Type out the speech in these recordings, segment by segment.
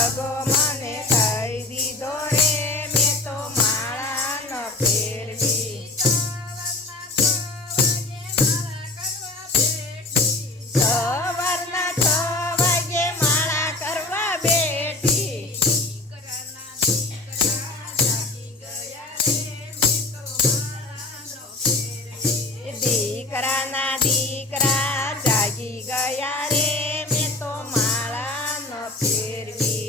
દગો મને દઈ દીધો રે મેં તો માળા ન ફેરવી સવારના 6 વાગે માળા કરવા બેઠી દીકરાના દીકરા જાગી ગયા રે મેં તો માળા ન ફેરવી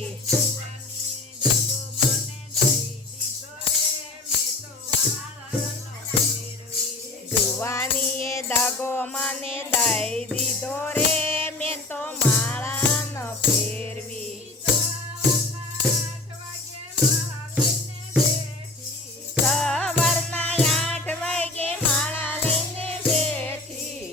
જુવાનીએ દગો મને દઈ દીધો રે મેં તો માળા ન ફેરવી સવારના 8 વાગે માળા લઈને બેઠી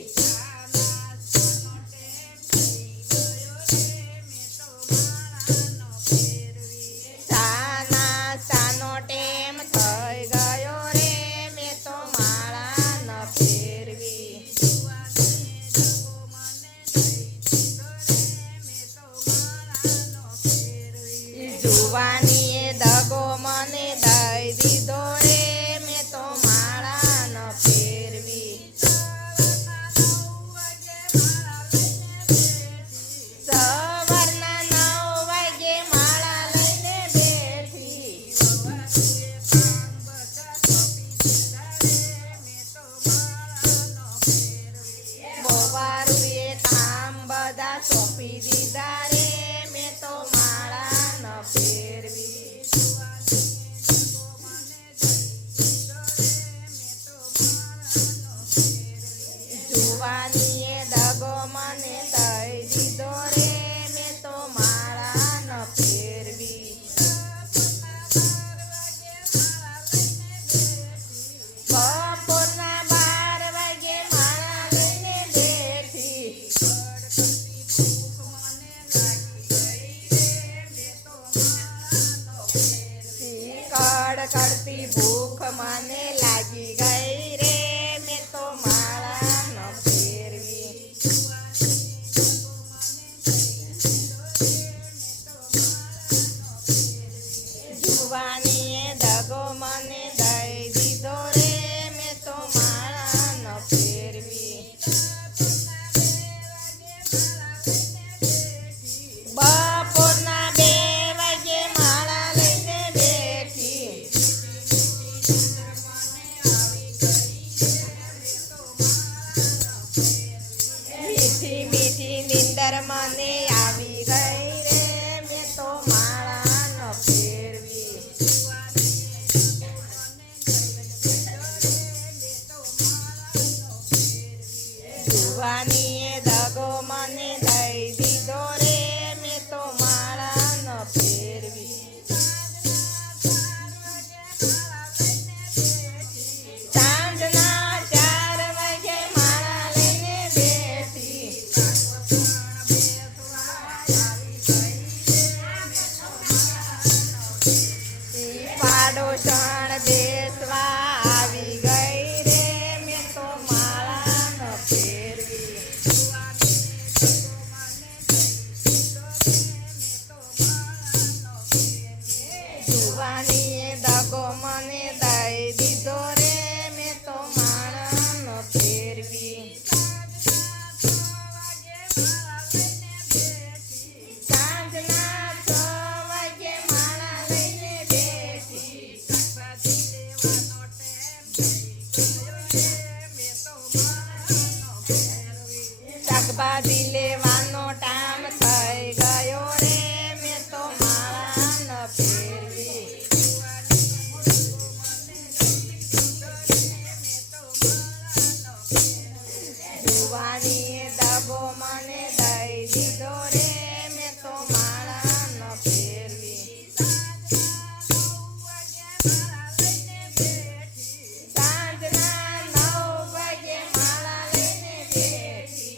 સાનો ટેમ થઈ ગયો રે મેં તો માળા ન ફેરવી જુવાનીએ દગો મને દઈ દીધો રે મેં તો માળા ન ફેરવી સવારના 9 વાગે માળા લઈને બેઠી બોવારુએ કામ બધા સોંપી દીધા રે મેં તો માળા ન ફેરવી જુવાનીએ દગો મને દઈ દીધો રે મેં તો માળા ન ફેરવી બપોરના 12 વાગે માળા લઈને બેઠી કડકડતી ભૂખ મને લાગી ગઈ રે મેં તો માળા ન ફેરવી જુવાનીએ દગો મને દઈ દીધો રે મેં તો માળા ન ફેરવી બપોરના 2 વાગે માળા લઈને બેઠી મીઠી મીઠી નીંદર મને આવી ગઈ રે મેં તો માળા ન ફેરવી જુવાનીએ દગો મને દઈ દીધો રે મેં તો માળા ન ફેરવી સાંજના 4 વાગે માળા લઈને બેઠી પાડોશણ બેસવા આવી ગઈ રે મેં તો માળા ન ફેરવી જુવાનીએ દગો મને દઈ દીધો રે મેં તો માળા ન ફેરવી સાંજના 6 વાગે માળા લઈને બેઠી શાકભાજી લેવાનો ટાઈમ થઈ ગયો રે મેં તો માળા ન ફેરવી જુવાનીએ દગો મને દઈ દીધો રે મેં તો માળા ન ફેરવી સાંજના 9 વાગે માળા લઈને બેઠી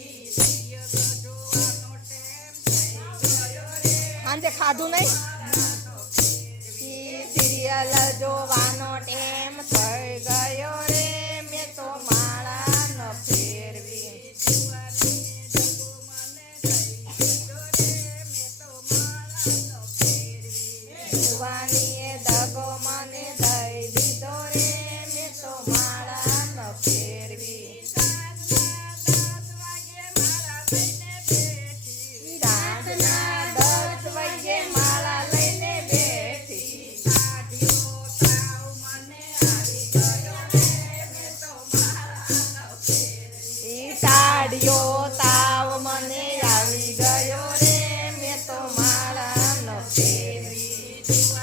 સાંજે ખાધું નહીં સિરિયલ જોવાનો ટેમ થઈ ગયો રે મેં તો માળા ન ફેરવી સુવા